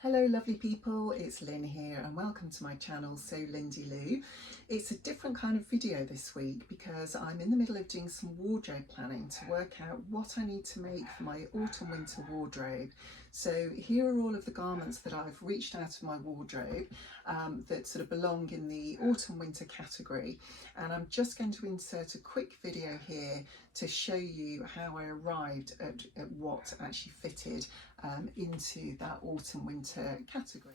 Hello lovely people, it's Lynn here and welcome to my channel So Lindy Lou. It's a different kind of video this week because I'm in the middle of doing some wardrobe planning to work out what I need to make for my autumn winter wardrobe. So here are all of the garments that I've reached out of my wardrobe that sort of belong in the autumn winter category, and I'm just going to insert a quick video here to show you how I arrived at what actually fitted into that autumn winter category.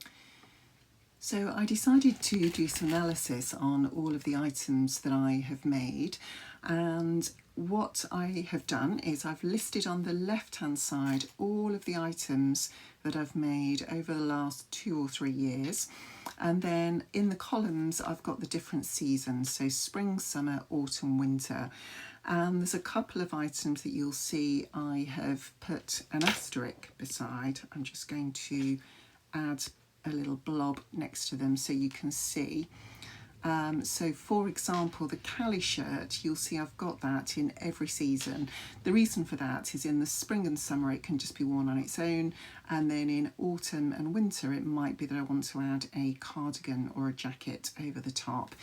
So I decided to do some analysis on all of the items that I have made, and what I have done is I've listed on the left hand side all of the items that I've made over the last 2 or 3 years, and then in the columns I've got the different seasons, so spring, summer, autumn, winter. And there's a couple of items that you'll see I have put an asterisk beside. I'm just going to add a little blob next to them so you can see. So for example, the Kalle shirt, you'll see I've got that in every season. The reason for that is in the spring and summer it can just be worn on its own, and then in autumn and winter it might be that I want to add a cardigan or a jacket over the top.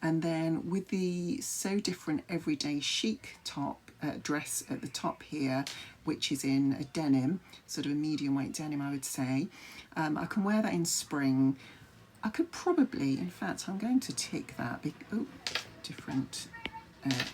And then with the So Different Everyday Chic top dress at the top here, which is in a denim, sort of a medium weight denim I would say, I can wear that in spring. I could probably, in fact, I'm going to tick that. Oh, different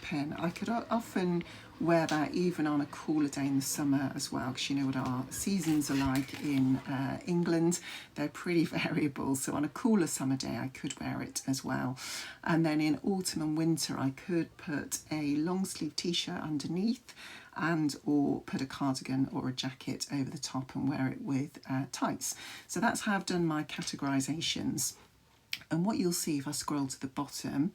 pen. I could often wear that even on a cooler day in the summer as well, because you know what our seasons are like in England. They're pretty variable, so on a cooler summer day I could wear it as well. And then in autumn and winter I could put a long sleeve t-shirt underneath and or put a cardigan or a jacket over the top and wear it with tights. So that's how I've done my categorisations. And what you'll see if I scroll to the bottom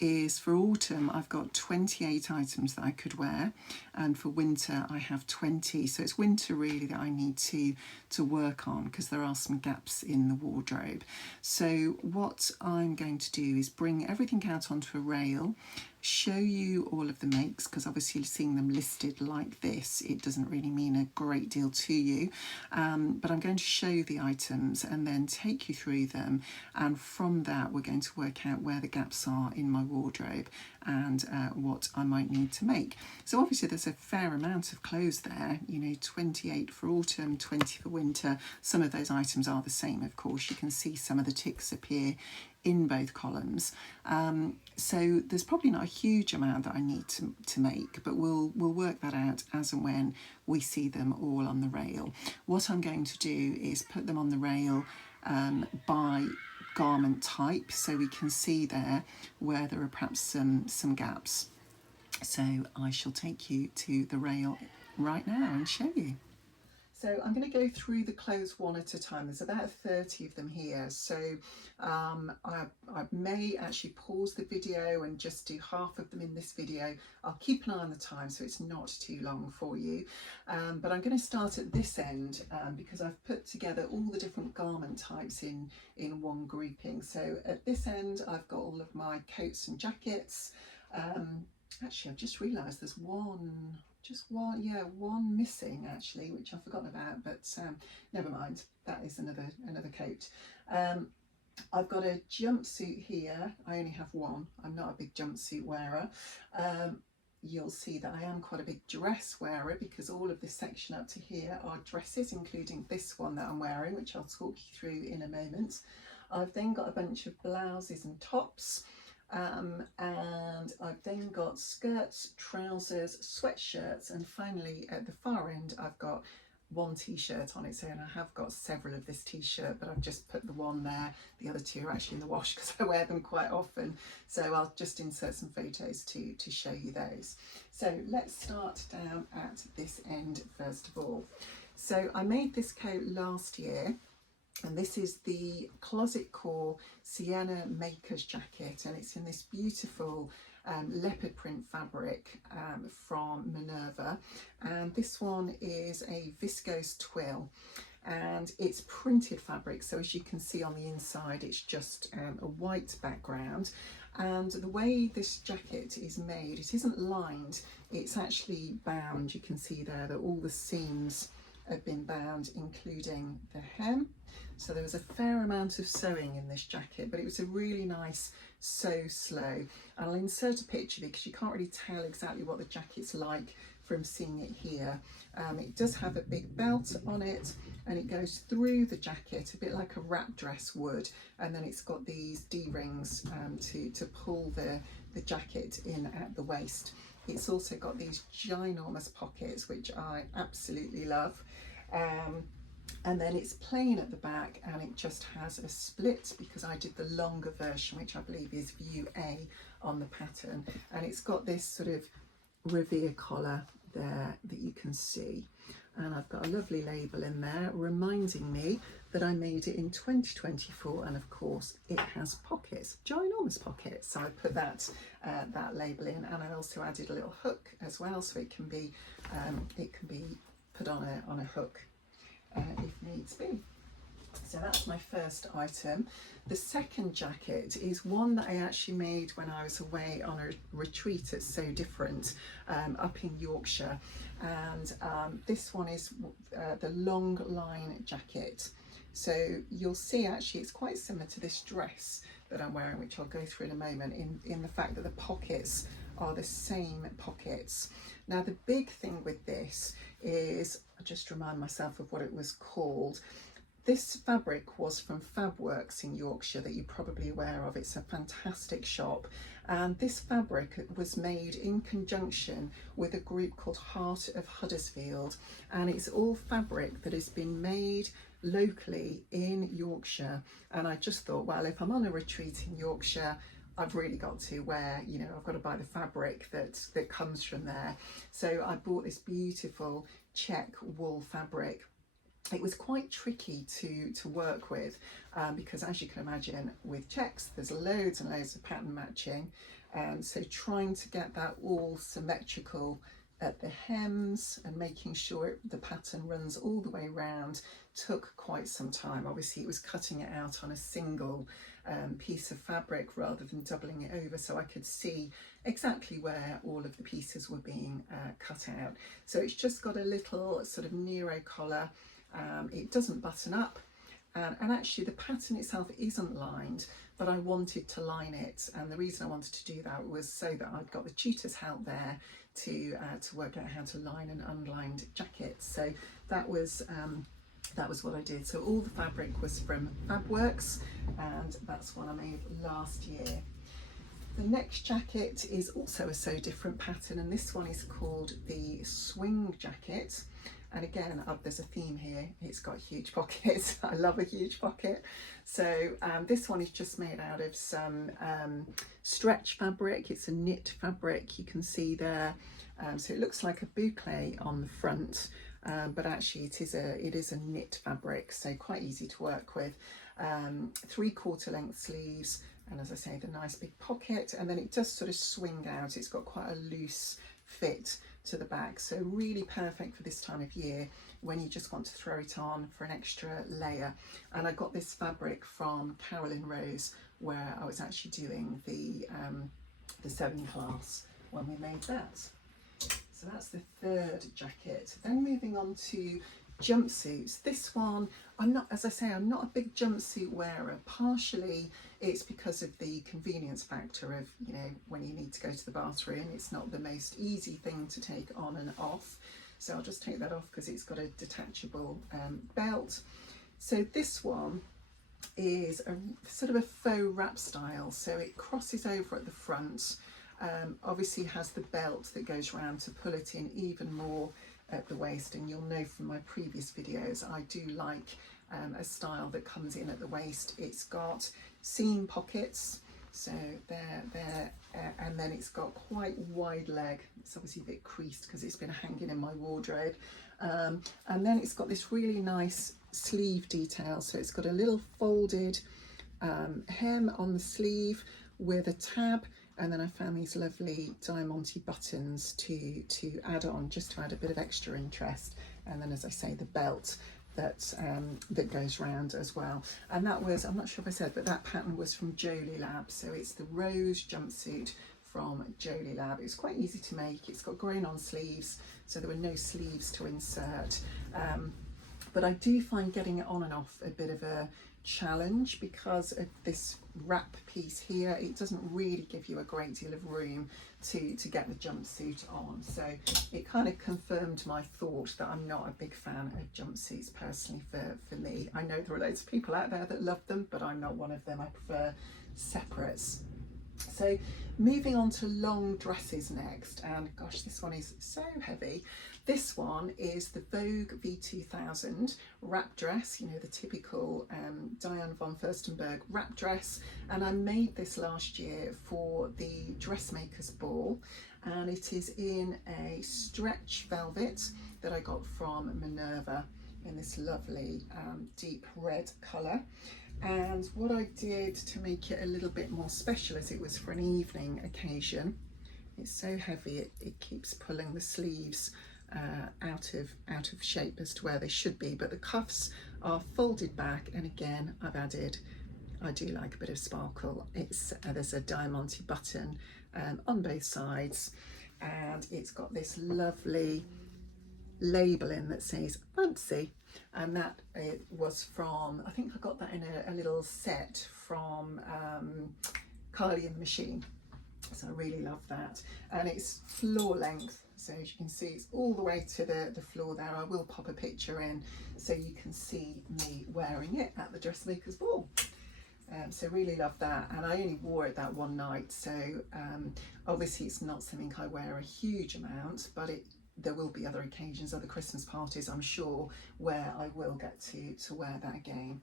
is for autumn I've got 28 items that I could wear, and for winter I have 20. So it's winter really that I need to work on because there are some gaps in the wardrobe. So what I'm going to do is bring everything out onto a rail, show you all of the makes, because obviously seeing them listed like this it doesn't really mean a great deal to you, but I'm going to show you the items and then take you through them, and from that we're going to work out where the gaps are in my wardrobe and what I might need to make. So obviously there's a fair amount of clothes there, you know, 28 for autumn, 20 for winter. Some of those items are the same, of course. You can see some of the ticks appear in both columns. So there's probably not a huge amount that I need to make, but we'll work that out as and when we see them all on the rail. What I'm going to do is put them on the rail by garment type, so we can see there where there are perhaps some gaps. So I shall take you to the rail right now and show you. So I'm going to go through the clothes one at a time. There's about 30 of them here, so I may actually pause the video and just do half of them in this video. I'll keep an eye on the time so it's not too long for you, but I'm going to start at this end because I've put together all the different garment types in one grouping. So at this end I've got all of my coats and jackets. Actually I've just realised there's one missing actually, which I've forgotten about, but never mind, that is another coat. I've got a jumpsuit here. I only have one. I'm not a big jumpsuit wearer. You'll see that I am quite a big dress wearer because all of this section up to here are dresses, including this one that I'm wearing, which I'll talk you through in a moment. I've then got a bunch of blouses and tops. And I've then got skirts, trousers, sweatshirts, and finally at the far end I've got one t-shirt on its own. I have got several of this t-shirt, but I've just put the one there. The other two are actually in the wash because I wear them quite often, so I'll just insert some photos to show you those. So let's start down at this end first of all. So I made this coat last year, and this is the Closet Core Sienna Maker's Jacket, and it's in this beautiful leopard print fabric from Minerva, and this one is a viscose twill, and it's printed fabric, so as you can see on the inside it's just a white background. And the way this jacket is made, it isn't lined, it's actually bound. You can see there that all the seams have been bound, including the hem. So there was a fair amount of sewing in this jacket, but it was a really nice sew slow. And I'll insert a picture because you can't really tell exactly what the jacket's like from seeing it here. It does have a big belt on it, and it goes through the jacket a bit like a wrap dress would, and then it's got these D-rings to pull the jacket in at the waist. It's also got these ginormous pockets, which I absolutely love. And then it's plain at the back, and it just has a split because I did the longer version, which I believe is view A on the pattern. And it's got this sort of revere collar there that you can see. And I've got a lovely label in there reminding me that I made it in 2024, and of course it has pockets, ginormous pockets. So I put that label in, and I also added a little hook as well, so it can be put on a hook if needs be. So that's my first item. The second jacket is one that I actually made when I was away on a retreat at So Different up in Yorkshire, and this one is the Longline Jacket. So you'll see actually it's quite similar to this dress that I'm wearing, which I'll go through in a moment, in the fact that the pockets are the same pockets. Now the big thing with this is, I just remind myself of what it was called. This fabric was from Fabworks in Yorkshire that you're probably aware of. It's a fantastic shop, and this fabric was made in conjunction with a group called Heart of Huddersfield, and it's all fabric that has been made locally in Yorkshire. And I just thought, well, if I'm on a retreat in Yorkshire, I've really got to wear, you know, I've got to buy the fabric that comes from there. So I bought this beautiful check wool fabric. It was quite tricky to work with because, as you can imagine, with checks there's loads and loads of pattern matching, so trying to get that all symmetrical at the hems and making sure the pattern runs all the way round took quite some time. Obviously it was cutting it out on a single piece of fabric rather than doubling it over, so I could see exactly where all of the pieces were being cut out. So it's just got a little sort of Nero collar. It doesn't button up, and actually the pattern itself isn't lined, but I wanted to line it, and the reason I wanted to do that was so that I'd got the tutor's help there to work out how to line an unlined jacket. So that was what I did. So all the fabric was from Fabworks, and that's one I made last year. The next jacket is also a So Different pattern, and this one is called the Swing Jacket. And again, there's a theme here. It's got huge pockets. I love a huge pocket. So this one is just made out of some stretch fabric. It's a knit fabric, you can see there. So it looks like a boucle on the front, but actually it is a knit fabric, so quite easy to work with. 3/4 length sleeves, and as I say, the nice big pocket, and then it does sort of swing out. It's got quite a loose fit to the back, so really perfect for this time of year when you just want to throw it on for an extra layer. And I got this fabric from Carolyn, where I was actually doing the sewing class when we made that. So that's the third jacket. Then moving on to jumpsuits. This one, I'm not a big jumpsuit wearer. Partially it's because of the convenience factor of, you know, when you need to go to the bathroom, it's not the most easy thing to take on and off. So I'll just take that off because it's got a detachable belt. So this one is a sort of a faux wrap style. So it crosses over at the front. Obviously has the belt that goes around to pull it in even more at the waist, and you'll know from my previous videos I do like a style that comes in at the waist. It's got seam pockets, so there, and then it's got quite wide leg. It's obviously a bit creased because it's been hanging in my wardrobe, and then it's got this really nice sleeve detail. So it's got a little folded hem on the sleeve with a tab, and then I found these lovely diamante buttons to add on, just to add a bit of extra interest. And then, as I say, the belt that goes round as well. And that was, I'm not sure if I said, but that pattern was from Jolie Lab. So it's the Rose Jumpsuit from Jolie Lab. It was quite easy to make. It's got grain on sleeves, so there were no sleeves to insert. But I do find getting it on and off a bit of a challenge because of this wrap piece here. It doesn't really give you a great deal of room to get the jumpsuit on. So it kind of confirmed my thought that I'm not a big fan of jumpsuits personally for me. I know there are loads of people out there that love them, but I'm not one of them. I prefer separates. So moving on to long dresses next, and gosh, this one is so heavy. This one is the Vogue V2000 wrap dress, you know, the typical Diane von Furstenberg wrap dress, and I made this last year for the dressmakers ball, and it is in a stretch velvet that I got from Minerva in this lovely deep red colour. And what I did to make it a little bit more special, as it was for an evening occasion, it's so heavy it keeps pulling the sleeves out of shape as to where they should be, but the cuffs are folded back, and again I do like a bit of sparkle. It's there's a diamante button on both sides, and it's got this lovely labelling that says fancy, and that it was from, I think I got that in a little set from Carly and the Machine, so I really love that. And it's floor length, so as you can see it's all the way to the floor there. I will pop a picture in so you can see me wearing it at the dressmakers ball. So really love that, and I only wore it that one night, so obviously it's not something I wear a huge amount, but there will be other occasions, other Christmas parties I'm sure, where I will get to wear that again.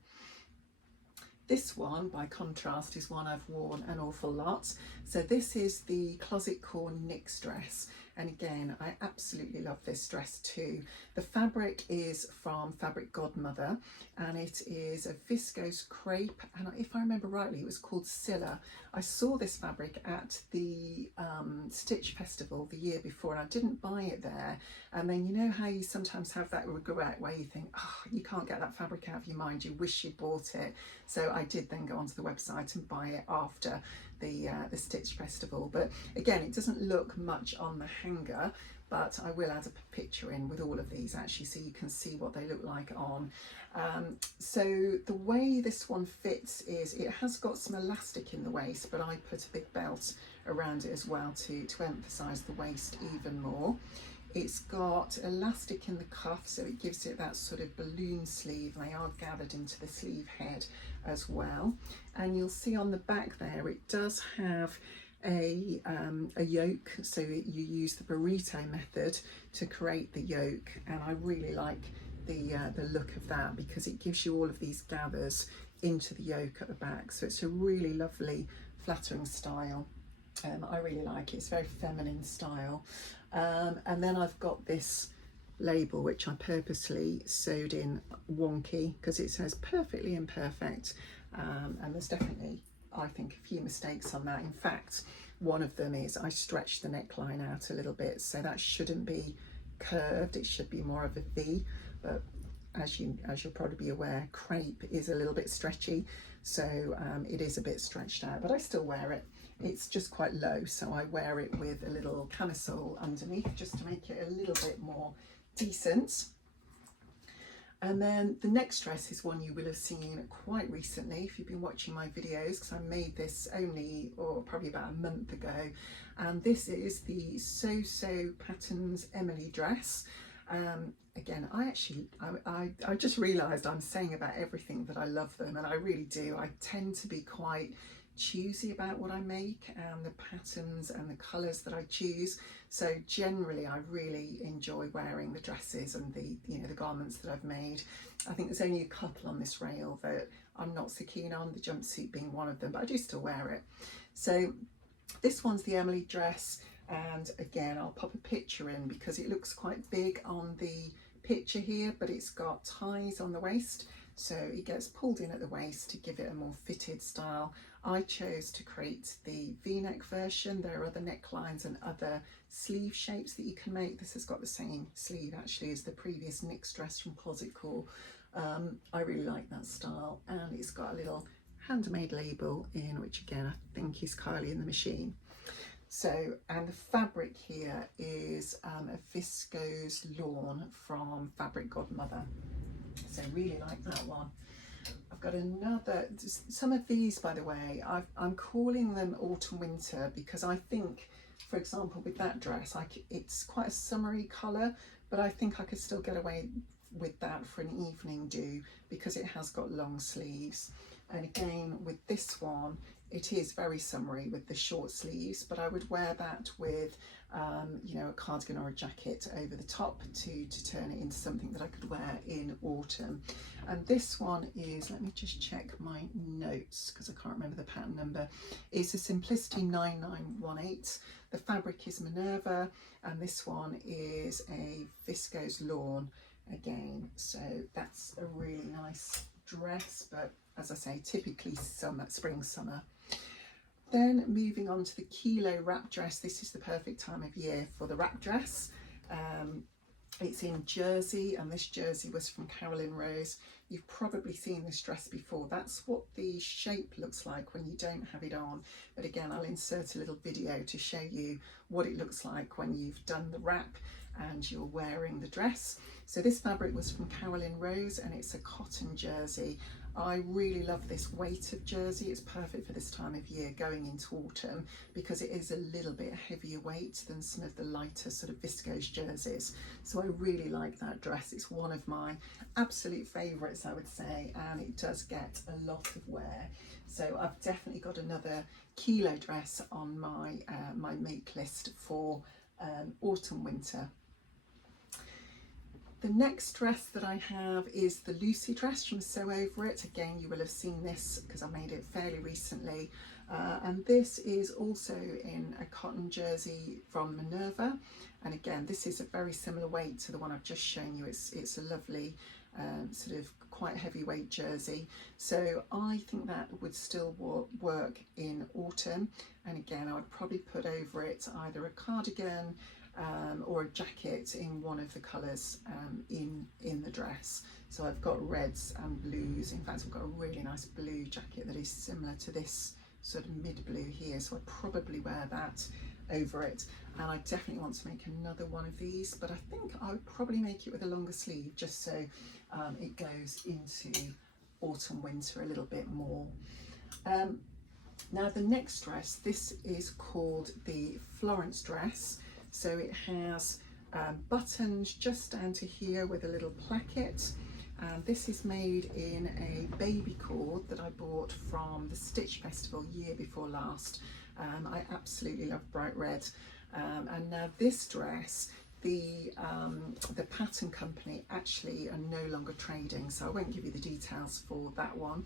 This one, by contrast, is one I've worn an awful lot. So this is the Closet Core Knix dress, and again I absolutely love this dress too. The fabric is from Fabric Godmother, and it is a viscose crepe, and if I remember rightly it was called Scylla. I saw this fabric at the Stitch Festival the year before, and I didn't buy it there, and then you know how you sometimes have that regret where you think, oh, you can't get that fabric out of your mind, you wish you'd bought it. So I did then go onto the website and buy it after the Stitch Festival. But again, it doesn't look much on the hanger, but I will add a picture in with all of these actually, so you can see what they look like on. So the way this one fits is it has got some elastic in the waist, but I put a big belt around it as well to emphasize the waist even more. It's got elastic in the cuff, so it gives it that sort of balloon sleeve, and they are gathered into the sleeve head as well. And you'll see on the back there it does have a yoke, so you use the burrito method to create the yoke, and I really like the look of that because it gives you all of these gathers into the yoke at the back, so it's a really lovely flattering style. I really like it. It's a very feminine style. And then I've got this label which I purposely sewed in wonky because it says perfectly imperfect, and there's definitely, I think, a few mistakes on that. In fact, one of them is I stretched the neckline out a little bit, so that shouldn't be curved, it should be more of a V, but as you'll probably be aware, crepe is a little bit stretchy, so it is a bit stretched out, but I still wear it. It's just quite low, so I wear it with a little camisole underneath just to make it a little bit more decent. And then the next dress is one you will have seen quite recently if you've been watching my videos, because I made this only, or probably about a month ago, and this is the So So Patterns Emily dress. Again, I just realised I'm saying about everything that I love them, and I really do. I tend to be quite choosy about what I make and the patterns and the colours that I choose, so generally I really enjoy wearing the dresses and the garments that I've made. I think there's only a couple on this rail that I'm not so keen on, the jumpsuit being one of them, but I do still wear it. So this one's the Emily dress, and again I'll pop a picture in because it looks quite big on the picture here, but it's got ties on the waist, so it gets pulled in at the waist to give it a more fitted style. I chose to create the V-neck version. There are other necklines and other sleeve shapes that you can make. This has got the same sleeve actually as the previous Knix dress from Closet Core. I really like that style, and it's got a little handmade label in, which again I think is Kylie and the Machine. So, and the fabric here is a viscose lawn from Fabric Godmother. So really like that one. I've got another, some of these, by the way, I'm calling them autumn winter because I think, for example, with that dress, it's quite a summery colour, but I think I could still get away with that for an evening do because it has got long sleeves. And again, with this one, it is very summery with the short sleeves, but I would wear that with, you know, a cardigan or a jacket over the top to turn it into something that I could wear in autumn. And this one is, let me just check my notes because I can't remember the pattern number. It's a Simplicity 9918. The fabric is Minerva, and this one is a viscose lawn again. So that's a really nice dress, but as I say, typically summer, spring, summer. Then moving on to the Kielo wrap dress. This is the perfect time of year for the wrap dress. It's in jersey, and this jersey was from Carolyn Rose. You've probably seen this dress before. That's what the shape looks like when you don't have it on. But again, I'll insert a little video to show you what it looks like when you've done the wrap and you're wearing the dress. So this fabric was from Carolyn Rose, and it's a cotton jersey. I really love this weight of jersey. It's perfect for this time of year going into autumn because it is a little bit heavier weight than some of the lighter sort of viscose jerseys. So I really like that dress. It's one of my absolute favourites, I would say, and it does get a lot of wear. So I've definitely got another Kielo dress on my my make list for autumn winter. The next dress that I have is the Lucy dress from Sew Over It. Again, you will have seen this because I made it fairly recently. And this is also in a cotton jersey from Minerva. And again, this is a very similar weight to the one I've just shown you. It's a lovely sort of quite heavyweight jersey. So I think that would still work in autumn. And again, I would probably put over it either a cardigan or a jacket in one of the colours in the dress. So I've got reds and blues. In fact, I've got a really nice blue jacket that is similar to this sort of mid blue here, so I'd probably wear that over it. And I definitely want to make another one of these, but I think I would probably make it with a longer sleeve just so it goes into autumn winter a little bit more. Now the next dress, this is called the Florence dress. So it has buttons just down to here with a little placket. And this is made in a baby cord that I bought from the Stitch Festival year before last. I absolutely love bright red. And now this dress, the pattern company actually are no longer trading, so I won't give you the details for that one,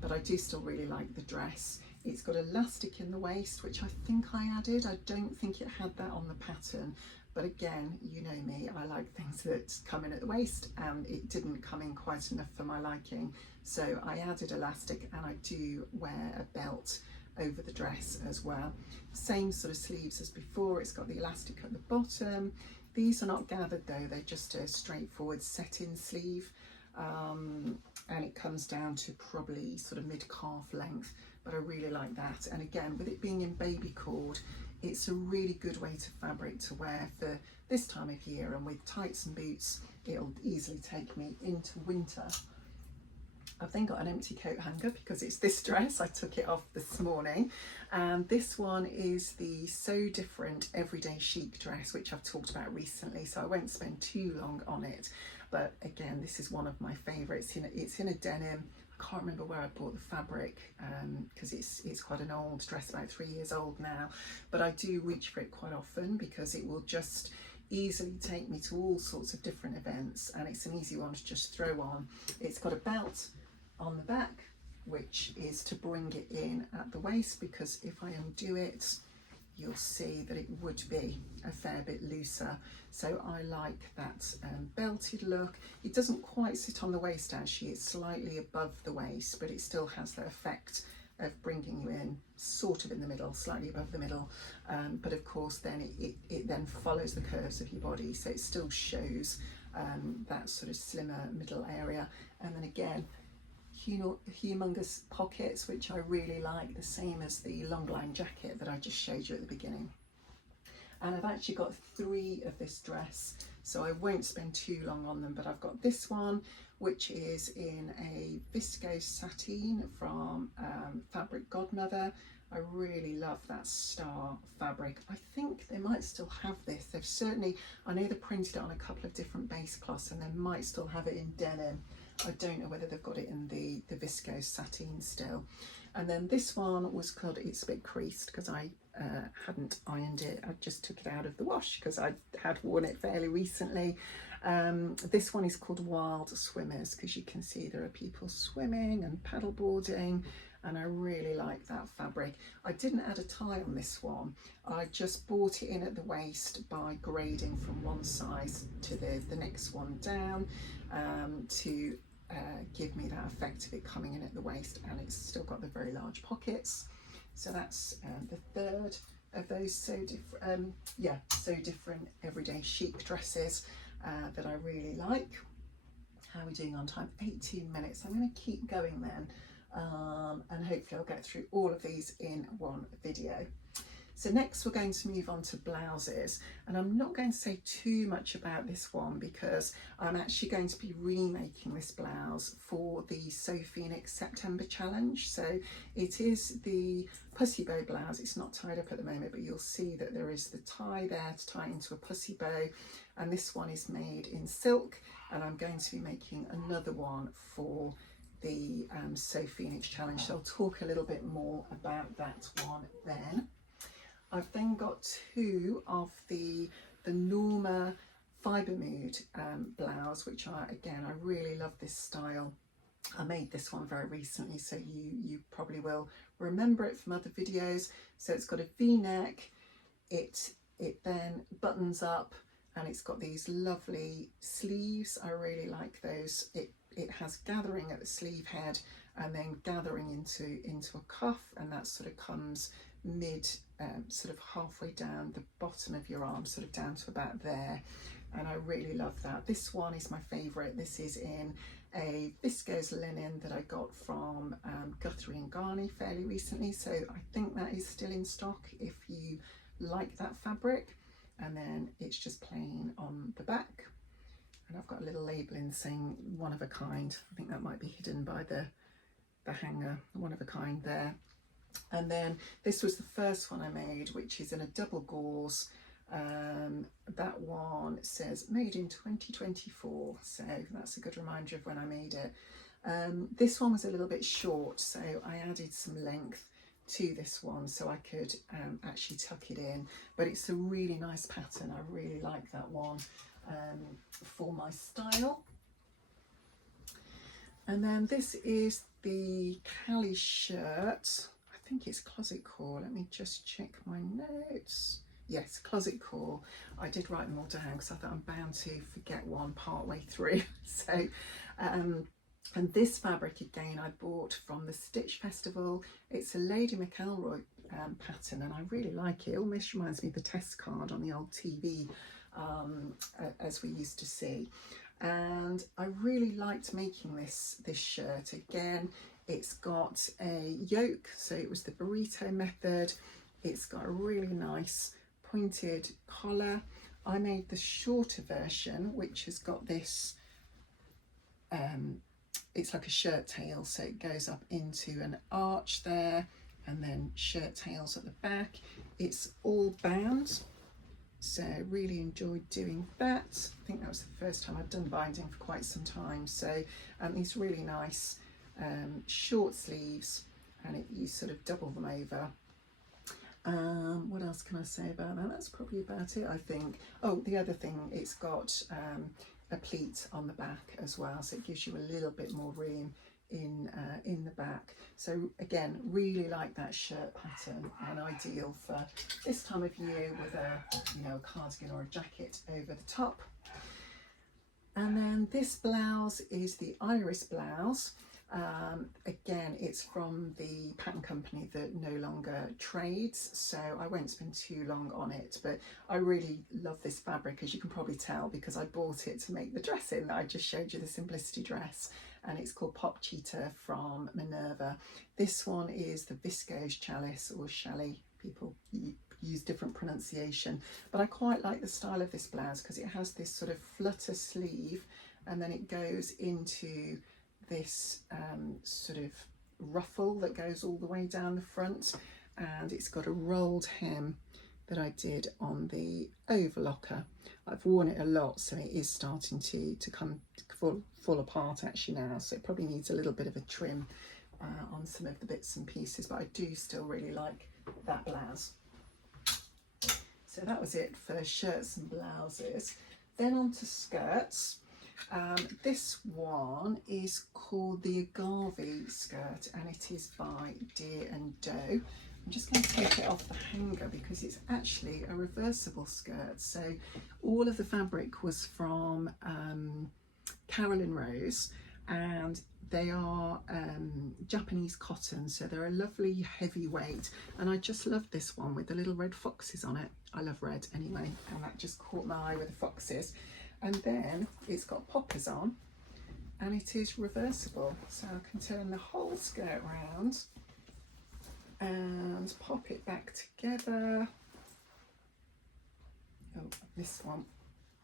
but I do still really like the dress. It's got elastic in the waist, which I think I added. I don't think it had that on the pattern, but again, you know me, I like things that come in at the waist, and it didn't come in quite enough for my liking, so I added elastic, and I do wear a belt over the dress as well. Same sort of sleeves as before. It's got the elastic at the bottom. These are not gathered though, they're just a straightforward set-in sleeve, and it comes down to probably sort of mid-calf length, but I really like that. And again, with it being in baby cord, it's a really good weight of fabric to wear for this time of year, and with tights and boots it'll easily take me into winter. I've then got an empty coat hanger because it's this dress. I took it off this morning, and this one is the So Different Everyday Chic dress, which I've talked about recently, so I won't spend too long on it. But again, this is one of my favourites. It's in a denim. I can't remember where I bought the fabric because it's quite an old dress, about 3 years old now, but I do reach for it quite often because it will just easily take me to all sorts of different events, and it's an easy one to just throw on. It's got a belt on the back, which is to bring it in at the waist, because if I undo it, you'll see that it would be a fair bit looser. So I like that belted look. It doesn't quite sit on the waist actually, it's slightly above the waist, but it still has that effect of bringing you in sort of in the middle, slightly above the middle, but of course then it then follows the curves of your body, so it still shows that sort of slimmer middle area. And then again, humongous pockets, which I really like, the same as the Longline Jacket that I just showed you at the beginning. And I've actually got 3 of this dress, so I won't spend too long on them, but I've got this one, which is in a viscose sateen from Fabric Godmother. I really love that star fabric. I think they might still have this. They've certainly, I know they printed it on a couple of different base cloths, and they might still have it in denim. I don't know whether they've got it in the viscose sateen still. And then this one was called, it's a bit creased because I hadn't ironed it. I just took it out of the wash because I had worn it fairly recently. This one is called Wild Swimmers because you can see there are people swimming and paddleboarding, and I really like that fabric. I didn't add a tie on this one. I just bought it in at the waist by grading from one size to the next one down to give me that effect of it coming in at the waist, and it's still got the very large pockets. So that's the third of those so different everyday chic dresses that I really like. How are we doing on time? 18 minutes. I'm going to keep going then, and hopefully I'll get through all of these in one video. So next we're going to move on to blouses, and I'm not going to say too much about this one because I'm actually going to be remaking this blouse for the So Phoenix September challenge. So it is the pussy bow blouse. It's not tied up at the moment, but you'll see that there is the tie there to tie into a pussy bow, and this one is made in silk, and I'm going to be making another one for the So Phoenix challenge. So I'll talk a little bit more about that one then. I've then got 2 of the Norma Fibre Mood blouse, which I really love this style. I made this one very recently, so you probably will remember it from other videos. So it's got a V-neck, it then buttons up, and it's got these lovely sleeves. I really like those. It has gathering at the sleeve head and then gathering into a cuff, and that sort of comes mid sort of halfway down the bottom of your arm, sort of down to about there, and I really love that. This one is my favorite. This is in a viscose linen that I got from Guthrie and Garney fairly recently, so I think that is still in stock if you like that fabric. And then it's just plain on the back, and I've got a little labelling saying one of a kind. I think that might be hidden by the hanger, one of a kind there. And then this was the first one I made, which is in a double gauze. That one says made in 2024, so that's a good reminder of when I made it. This one was a little bit short, so I added some length to this one so I could actually tuck it in, but it's a really nice pattern. I really like that one for my style. And then this is the Kalle Shirt. I think it's Closet Core. Let me just check my notes. Yes, Closet Core. I did write them all down because I thought I'm bound to forget one part way through. So, and this fabric again I bought from the Stitch Festival. It's a Lady McElroy pattern, and I really like it. It almost reminds me of the test card on the old TV as we used to see. And I really liked making this shirt. Again, it's got a yoke, so it was the burrito method. It's got a really nice pointed collar. I made the shorter version, which has got this, it's like a shirt tail, so it goes up into an arch there, and then shirt tails at the back. It's all bound, so really enjoyed doing that. I think that was the first time I've done binding for quite some time. So these really nice short sleeves, and you sort of double them over. What else can I say about that? That's probably about it, I think. Oh, the other thing, it's got a pleat on the back as well, so it gives you a little bit more room in the back. So again, really like that shirt pattern, and ideal for this time of year with a cardigan or a jacket over the top. And then this blouse is the Iris blouse. Again, it's from the pattern company that no longer trades, so I won't spend too long on it, but I really love this fabric, as you can probably tell, because I bought it to make the dress in that I just showed you, the Simplicity dress. and it's called Pop Cheetah from Minerva. This one is the viscose chalice, or chalet, people use different pronunciation, but I quite like the style of this blouse because it has this sort of flutter sleeve, and then it goes into this sort of ruffle that goes all the way down the front, and it's got a rolled hem that I did on the overlocker. I've worn it a lot, so it is starting to fall apart actually now, so it probably needs a little bit of a trim on some of the bits and pieces, but I do still really like that blouse. So that was it for shirts and blouses. Then on to skirts. This one is called the Agave skirt, and it is by Deer and Doe. I'm just going to take it off the hanger because it's actually a reversible skirt. So all of the fabric was from Carolyn Rose, and they are Japanese cotton, so they're a lovely heavy weight, and I just love this one with the little red foxes on it. I love red anyway, and that just caught my eye with the foxes. And then it's got poppers on, and it is reversible, so I can turn the whole skirt round and pop it back together. Oh, this one,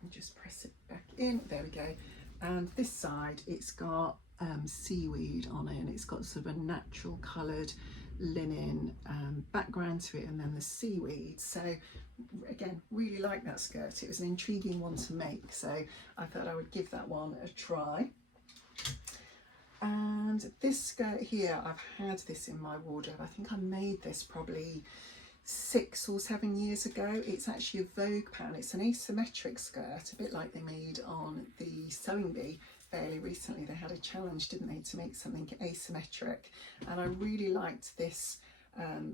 and just press it back in, there we go. And this side, it's got seaweed on it, and it's got sort of a natural coloured linen background to it, and then the seaweed. So again, really like that skirt. It was an intriguing one to make, so I thought I would give that one a try. And this skirt here, I've had this in my wardrobe. I think I made this probably 6 or 7 years ago. It's actually a Vogue pattern. It's an asymmetric skirt, a bit like they made on the Sewing Bee fairly recently. They had a challenge, didn't they, to make something asymmetric, and I really liked this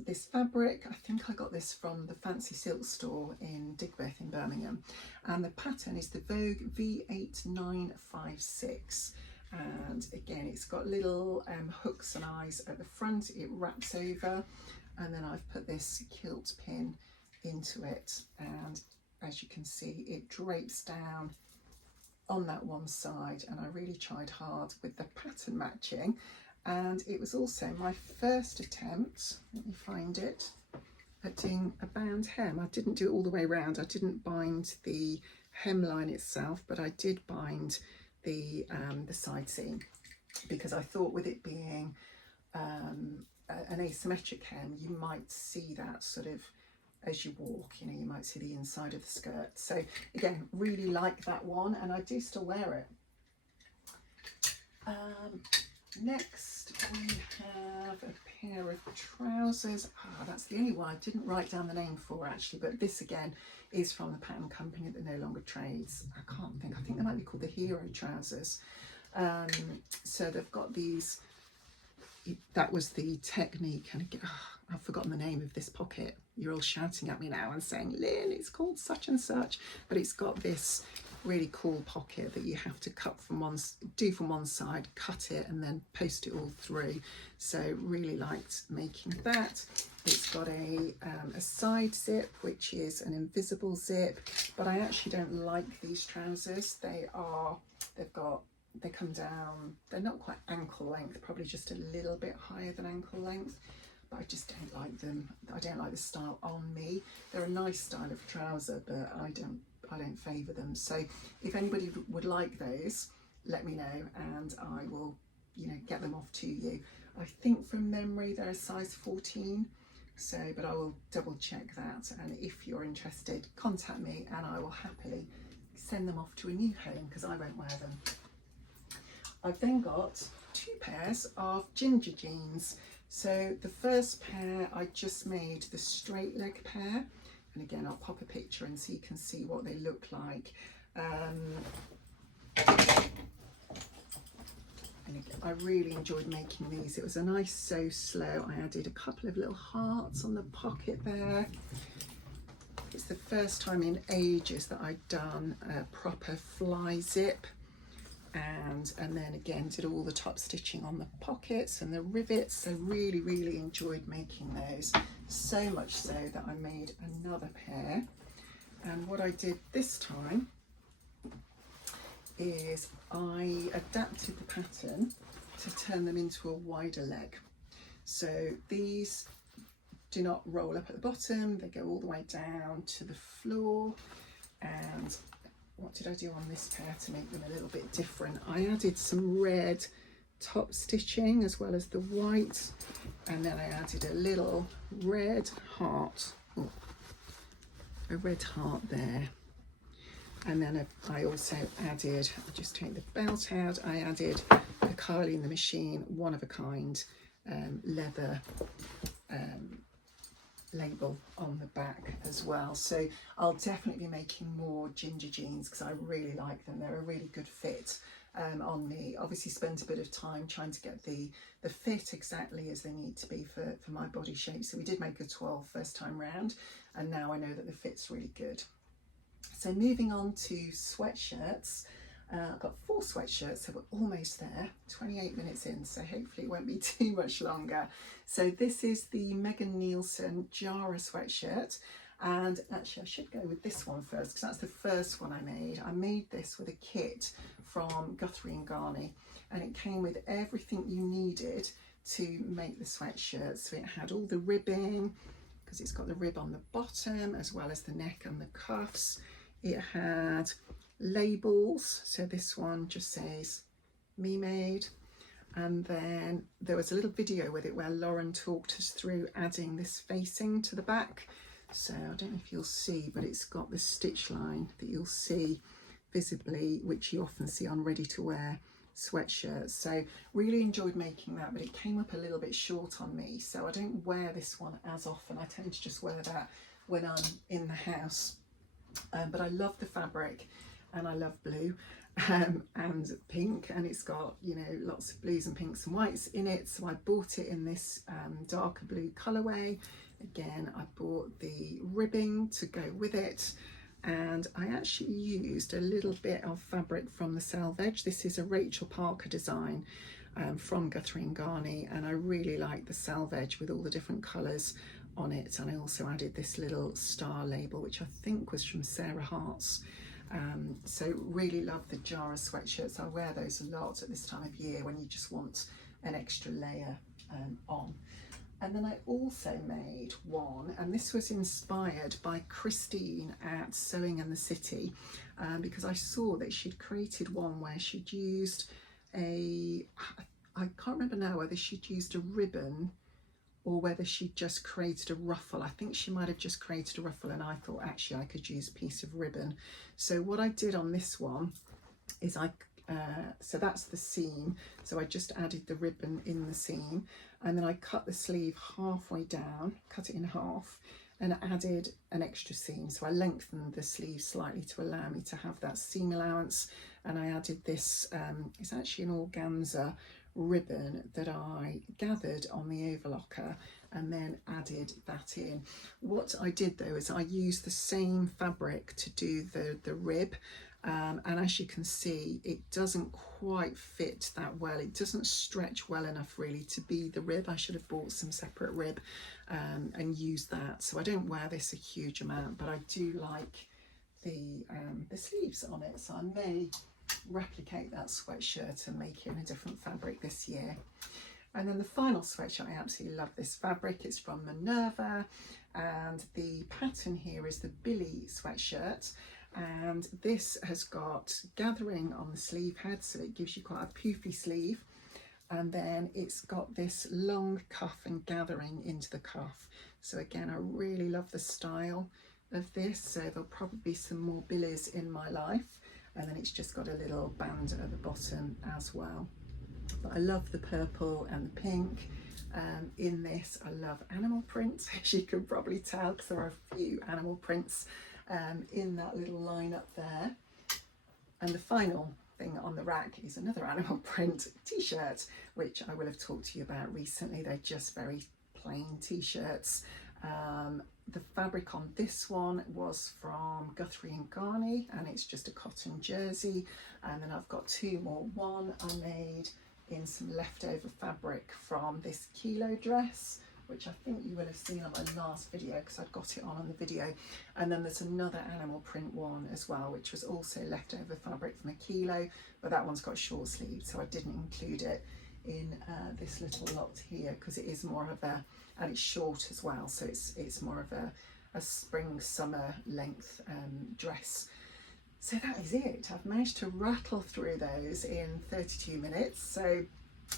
this fabric. I think I got this from the Fancy Silk store in Digbeth in Birmingham, and the pattern is the Vogue V8956, and again it's got little hooks and eyes at the front. It wraps over, and then I've put this kilt pin into it, and as you can see, it drapes down on that one side, and I really tried hard with the pattern matching. And it was also my first attempt, let me find it, at doing a bound hem. I didn't do it all the way around. I didn't bind the hemline itself, but I did bind the side seam, because I thought with it being an asymmetric hem, you might see that sort of as you walk, you know, you might see the inside of the skirt. So again, really like that one, and I do still wear it. Next we have a pair of trousers. That's the only one I didn't write down the name for actually, but this again is from the pattern company that no longer trades. I think they might be called the Hero trousers. So they've got these, that was the technique, and again, I've forgotten the name of this pocket. You're all shouting at me now and saying, Lynn, it's called such and such, but it's got this really cool pocket that you have to cut from one side, cut it, and then post it all through. So really liked making that. It's got a side zip, which is an invisible zip, but I actually don't like these trousers. They come down, they're not quite ankle length, probably just a little bit higher than ankle length, but I just don't like them. I don't like the style on me. They're a nice style of trouser, but I don't favour them. So if anybody would like those, let me know and I will, you know, get them off to you. I think from memory they're a size 14, so, but I will double check that, and if you're interested, contact me and I will happily send them off to a new home, because I won't wear them. I've then got 2 pairs of ginger jeans. So the first pair, I just made the straight leg pair, and again I'll pop a picture and so you can see what they look like. And again, I really enjoyed making these. It was a nice sew slow. I added a couple of little hearts on the pocket there. It's the first time in ages that I'd done a proper fly zip, and then again did all the top stitching on the pockets and the rivets. So really enjoyed making those, so much so that I made another pair. And what I did this time is I adapted the pattern to turn them into a wider leg. So these do not roll up at the bottom, they go all the way down to the floor. And what did I do on this pair to make them a little bit different? I added some red top stitching as well as the white, and then I added a little red heart, a red heart there. And then I also added, I'll just take the belt out, I added the Carly in the Machine one of a kind leather label on the back as well. So I'll definitely be making more ginger jeans because I really like them. They're a really good fit on me. Obviously spent a bit of time trying to get the fit exactly as they need to be for my body shape. So we did make a 12 first time round, and now I know that the fit's really good. So moving on to sweatshirts. I've got 4 sweatshirts, so we're almost there, 28 minutes in, so hopefully it won't be too much longer. So this is the Megan Nielsen Jarrah sweatshirt, and actually I should go with this one first because that's the first one I made. I made this with a kit from Guthrie and Garney, and it came with everything you needed to make the sweatshirt. So it had all the ribbing, because it's got the rib on the bottom as well as the neck and the cuffs. It had labels, so this one just says me made, and then there was a little video with it where Lauren talked us through adding this facing to the back. So I don't know if you'll see, but it's got the stitch line that you'll see visibly, which you often see on ready to wear sweatshirts. So really enjoyed making that, but it came up a little bit short on me, so I don't wear this one as often. I tend to just wear that when I'm in the house, but I love the fabric and I love blue and pink, and it's got, you know, lots of blues and pinks and whites in it. So I bought it in this darker blue colourway. Again, I bought the ribbing to go with it, and I actually used a little bit of fabric from the selvage. This is a Rachel Parker design from Guthrie and Garney, and I really like the selvage with all the different colours on it. And I also added this little star label, which I think was from Sarah Hart's. So really love the Jarrah sweatshirts. I wear those a lot at this time of year when you just want an extra layer on. And then I also made one, and this was inspired by Christine at Sewing in the City, because I saw that she'd created one where she'd used I can't remember now whether she'd used a ribbon or whether she'd just created a ruffle. I think she might have just created a ruffle, and I thought actually I could use a piece of ribbon. So what I did on this one is so that's the seam, so I just added the ribbon in the seam, and then I cut the sleeve halfway down, cut it in half, and added an extra seam. So I lengthened the sleeve slightly to allow me to have that seam allowance, and I added this, it's actually an organza ribbon that I gathered on the overlocker and then added that in. What I did though is I used the same fabric to do the rib, and as you can see, it doesn't quite fit that well. It doesn't stretch well enough really to be the rib. I should have bought some separate rib and used that. So I don't wear this a huge amount, but I do like the sleeves on it, so I may replicate that sweatshirt and make it in a different fabric this year. And then the final sweatshirt, I absolutely love this fabric. It's from Minerva, and the pattern here is the Billie Sweatshirt, and this has got gathering on the sleeve head, so it gives you quite a poofy sleeve, and then it's got this long cuff and gathering into the cuff. So again, I really love the style of this, so there'll probably be some more Billies in my life. And then it's just got a little band at the bottom as well. But I love the purple and the pink in this. I love animal prints, as you can probably tell, because there are a few animal prints in that little line up there. And the final thing on the rack is another animal print t-shirt, which I will have talked to you about recently. They're just very plain t-shirts. The fabric on this one was from Guthrie and Garney, and it's just a cotton jersey. And then I've got 2 more. One I made in some leftover fabric from this Kielo dress, which I think you will have seen on my last video because I'd got it on the video. And then there's another animal print one as well, which was also leftover fabric from a Kielo, but that one's got short sleeves, so I didn't include it in this little lot here because it is more of a, and it's short as well, so it's more of a spring summer length dress. So that is it. I've managed to rattle through those in 32 minutes. So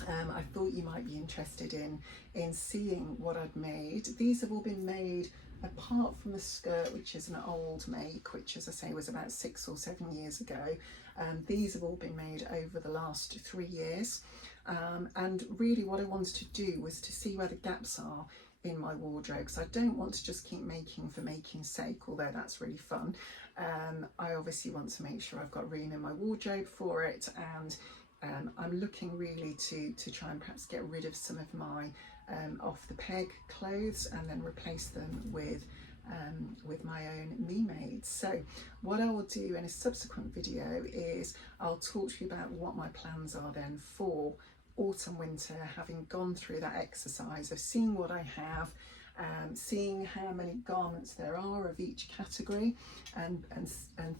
I thought you might be interested in seeing what I'd made. These have all been made apart from the skirt, which is an old make, which, as I say, was about 6 or 7 years ago. These have all been made over the last 3 years. And really what I wanted to do was to see where the gaps are in my wardrobe, because I don't want to just keep making for making's sake, although that's really fun. I obviously want to make sure I've got room in my wardrobe for it, and I'm looking really to try and perhaps get rid of some of my off the peg clothes and then replace them with my own me-made. So what I will do in a subsequent video is I'll talk to you about what my plans are then for autumn winter, having gone through that exercise of seeing what I have, seeing how many garments there are of each category, and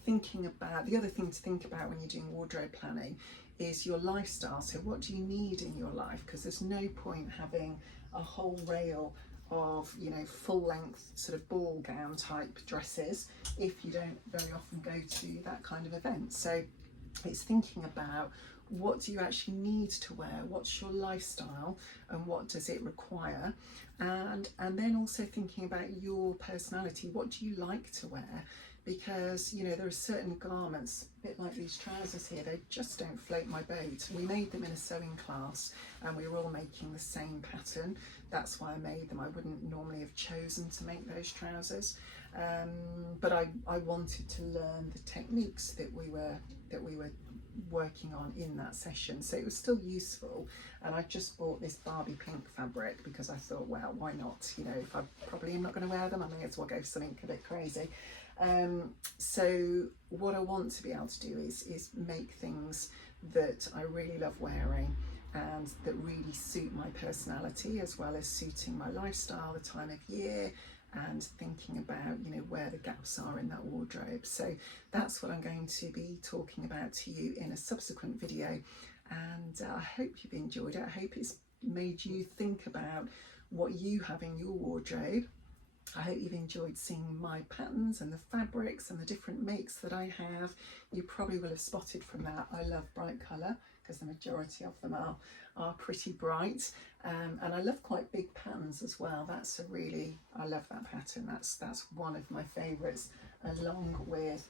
thinking about the other thing to think about when you're doing wardrobe planning is your lifestyle. So what do you need in your life? Because there's no point having a whole rail of, you know, full length sort of ball gown type dresses if you don't very often go to that kind of event. So it's thinking about what do you actually need to wear, what's your lifestyle and what does it require, and then also thinking about your personality. What do you like to wear? Because, you know, there are certain garments, a bit like these trousers here, they just don't float my boat. We made them in a sewing class and we were all making the same pattern. That's why I made them. I wouldn't normally have chosen to make those trousers, but I wanted to learn the techniques that we were working on in that session, so it was still useful. And I just bought this Barbie pink fabric because I thought, well, why not? You know, if I probably am not going to wear them, I may as well go for something a bit crazy. So what I want to be able to do is make things that I really love wearing and that really suit my personality, as well as suiting my lifestyle, the time of year, and thinking about, you know, where the gaps are in that wardrobe. So that's what I'm going to be talking about to you in a subsequent video, and I hope you've enjoyed it. I hope it's made you think about what you have in your wardrobe. I hope you've enjoyed seeing my patterns and the fabrics and the different makes that I have. You probably will have spotted from that I love bright colour, because the majority of them are pretty bright, and I love quite big patterns as well. That's a really, I love that pattern. That's one of my favourites, along with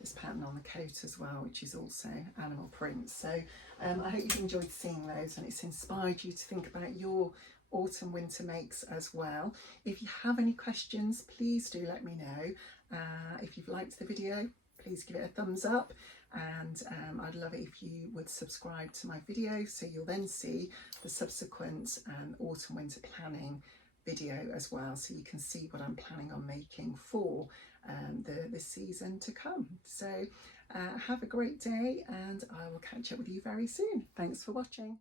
this pattern on the coat as well, which is also animal print. So I hope you've enjoyed seeing those and it's inspired you to think about your autumn winter makes as well. If you have any questions, please do let me know. If you've liked the video, please give it a thumbs up, and I'd love it if you would subscribe to my video, so you'll then see the subsequent autumn winter planning video as well, so you can see what I'm planning on making for the season to come. So have a great day, and I will catch up with you very soon. Thanks for watching.